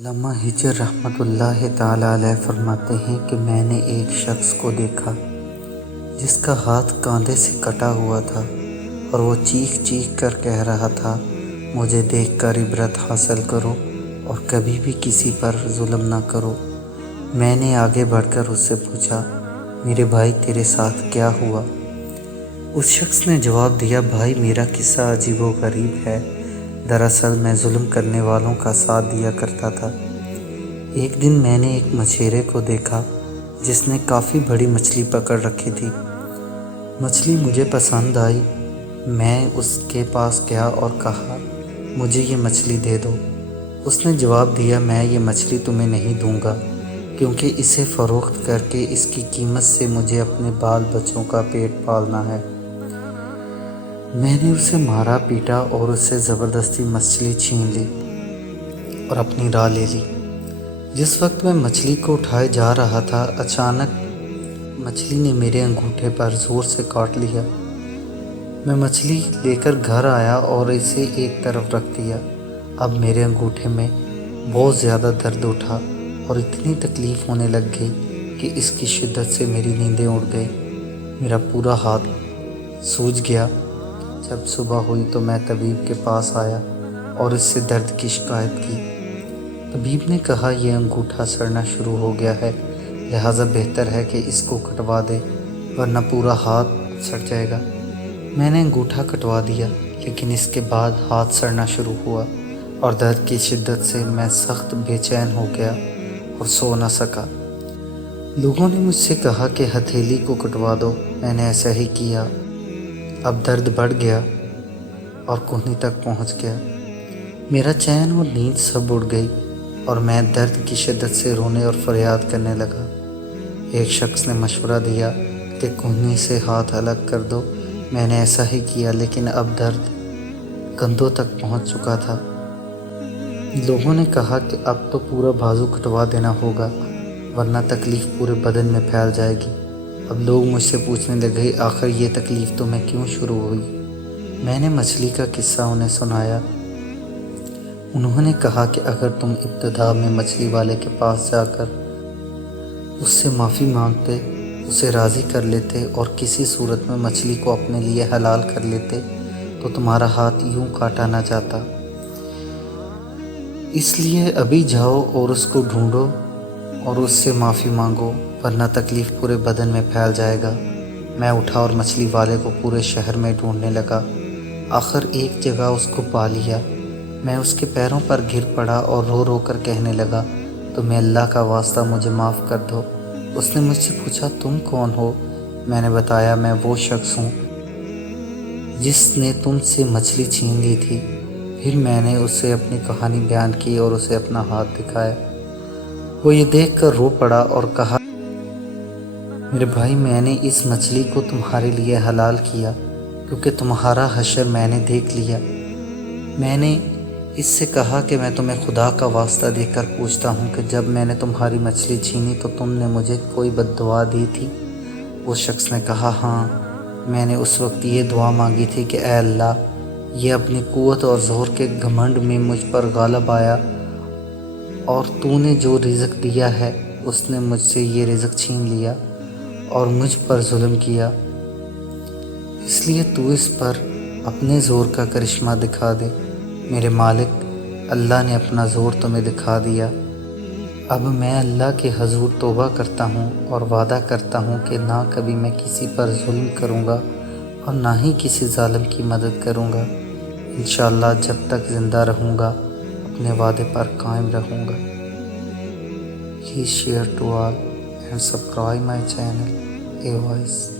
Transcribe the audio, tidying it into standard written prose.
علامہ ہجر رحمۃ اللہ تعالیٰ علیہ فرماتے ہیں کہ میں نے ایک شخص کو دیکھا جس کا ہاتھ کاندھے سے کٹا ہوا تھا اور وہ چیخ چیخ کر کہہ رہا تھا، مجھے دیکھ کر عبرت حاصل کرو اور کبھی بھی کسی پر ظلم نہ کرو۔ میں نے آگے بڑھ کر اس سے پوچھا، میرے بھائی تیرے ساتھ کیا ہوا؟ اس شخص نے جواب دیا، بھائی میرا قصہ عجیب و غریب ہے۔ دراصل میں ظلم کرنے والوں کا ساتھ دیا کرتا تھا۔ ایک دن میں نے ایک مچھیرے کو دیکھا جس نے کافی بڑی مچھلی پکڑ رکھی تھی۔ مچھلی مجھے پسند آئی۔ میں اس کے پاس گیا اور کہا، مجھے یہ مچھلی دے دو۔ اس نے جواب دیا، میں یہ مچھلی تمہیں نہیں دوں گا کیونکہ اسے فروخت کر کے اس کی قیمت سے مجھے اپنے بال بچوں کا پیٹ پالنا ہے۔ میں نے اسے مارا پیٹا اور اس سے زبردستی مچھلی چھین لی اور اپنی راہ لے لی۔ جس وقت میں مچھلی کو اٹھائے جا رہا تھا، اچانک مچھلی نے میرے انگوٹھے پر زور سے کاٹ لیا۔ میں مچھلی لے کر گھر آیا اور اسے ایک طرف رکھ دیا۔ اب میرے انگوٹھے میں بہت زیادہ درد اٹھا اور اتنی تکلیف ہونے لگ گئی کہ اس کی شدت سے میری نیندیں اڑ گئی۔ میرا پورا ہاتھ سوج گیا۔ جب صبح ہوئی تو میں طبیب کے پاس آیا اور اس سے درد کی شکایت کی۔ طبیب نے کہا، یہ انگوٹھا سڑنا شروع ہو گیا ہے، لہٰذا بہتر ہے کہ اس کو کٹوا دے ورنہ پورا ہاتھ سڑ جائے گا۔ میں نے انگوٹھا کٹوا دیا، لیکن اس کے بعد ہاتھ سڑنا شروع ہوا اور درد کی شدت سے میں سخت بے چین ہو گیا اور سو نہ سکا۔ لوگوں نے مجھ سے کہا کہ ہتھیلی کو کٹوا دو۔ میں نے ایسا ہی کیا۔ اب درد بڑھ گیا اور کہنی تک پہنچ گیا۔ میرا چین اور نیند سب اڑ گئی اور میں درد کی شدت سے رونے اور فریاد کرنے لگا۔ ایک شخص نے مشورہ دیا کہ کہنی سے ہاتھ الگ کر دو۔ میں نے ایسا ہی کیا، لیکن اب درد کندھوں تک پہنچ چکا تھا۔ لوگوں نے کہا کہ اب تو پورا بازو کٹوا دینا ہوگا ورنہ تکلیف پورے بدن میں پھیل جائے گی۔ اب لوگ مجھ سے پوچھنے لگے، آخر یہ تکلیف تمہیں کیوں شروع ہوئی؟ میں نے مچھلی کا قصہ انہیں سنایا۔ انہوں نے کہا کہ اگر تم ابتدا میں مچھلی والے کے پاس جا کر اس سے معافی مانگتے، اسے راضی کر لیتے اور کسی صورت میں مچھلی کو اپنے لیے حلال کر لیتے تو تمہارا ہاتھ یوں کاٹا نہ جاتا۔ اس لیے ابھی جاؤ اور اس کو ڈھونڈو اور اس سے معافی مانگو ورنہ تکلیف پورے بدن میں پھیل جائے گا۔ میں اٹھا اور مچھلی والے کو پورے شہر میں ڈھونڈنے لگا۔ آخر ایک جگہ اس کو پا لیا۔ میں اس کے پیروں پر گر پڑا اور رو رو کر کہنے لگا، تمہیں اللہ کا واسطہ مجھے معاف کر دو۔ اس نے مجھ سے پوچھا، تم کون ہو؟ میں نے بتایا، میں وہ شخص ہوں جس نے تم سے مچھلی چھین لی تھی۔ پھر میں نے اسے اپنی کہانی بیان کی اور اسے اپنا ہاتھ دکھایا۔ وہ یہ دیکھ کر رو پڑا اور کہا، میرے بھائی میں نے اس مچھلی کو تمہارے لیے حلال کیا کیونکہ تمہارا حشر میں نے دیکھ لیا۔ میں نے اس سے کہا کہ میں تمہیں خدا کا واسطہ دے کر پوچھتا ہوں کہ جب میں نے تمہاری مچھلی چھینی تو تم نے مجھے کوئی بد دعا دی تھی؟ اس شخص نے کہا، ہاں، میں نے اس وقت یہ دعا مانگی تھی کہ اے اللہ، یہ اپنی قوت اور زور کے گھمنڈ میں مجھ پر غالب آیا اور تو نے جو رزق دیا ہے اس نے مجھ سے یہ رزق چھین لیا اور مجھ پر ظلم کیا، اس لیے تو اس پر اپنے زور کا کرشمہ دکھا دے۔ میرے مالک اللہ نے اپنا زور تمہیں دکھا دیا۔ اب میں اللہ کے حضور توبہ کرتا ہوں اور وعدہ کرتا ہوں کہ نہ کبھی میں کسی پر ظلم کروں گا اور نہ ہی کسی ظالم کی مدد کروں گا۔ انشاءاللہ جب تک زندہ رہوں گا اپنے وعدے پر قائم رہوں گا۔ Please share to all and subscribe my channel A Voice.